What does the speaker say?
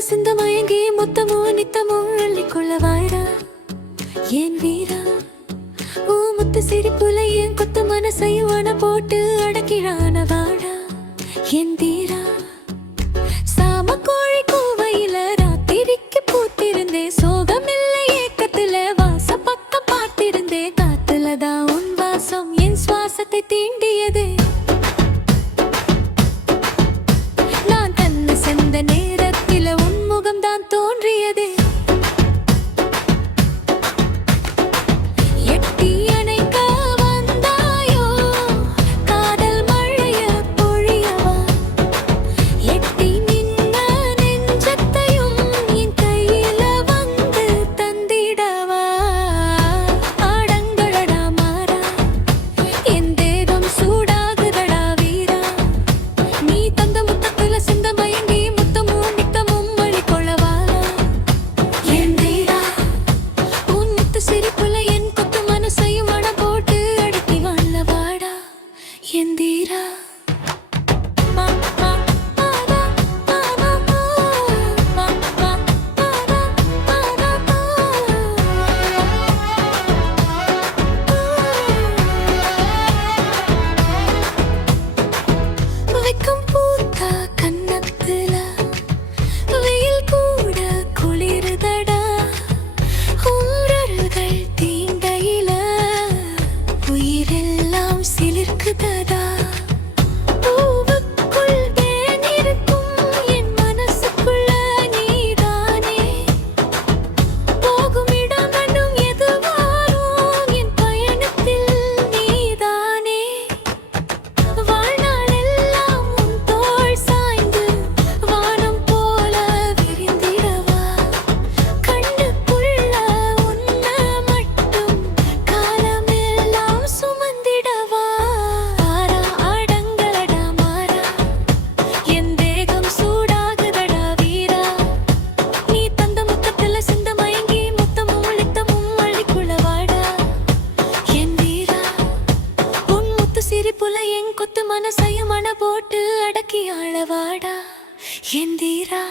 சிந்த மயங்கி முத்தமோ நித்தமோ அள்ளிக்கொள்ள வாய்ரா ஏன் வீரா ஓ முத்து சிரிப்புல என் கொத்து மனசையும் அணை போட்டு அடக்கிறான வாடா என் தீரா சாம கோழி கூவையில ராத்திரிக்கு பூத்திருந்தே சோகம் இல்லை ஏக்கத்துல வாச பக்கம் பார்த்திருந்தே காத்துலதான் உன் வாசம் என் சுவாசத்தை தீண்டியது நான் தன்னை சென்ற நேரத்தில உன் முகம்தான் தோன்றியது எந்தீரா வெக்கம் பூத்தா கன்னத்துல வெயில் கூட குளிர்தடா உரல்கள் தீண்டையில உயிரெல்லாம் சிலிர்க்குதடா சிரிப்புல என் கொத்து மனசையும் அணை போட்டு அடக்கி ஆளவாடா என் தீரா.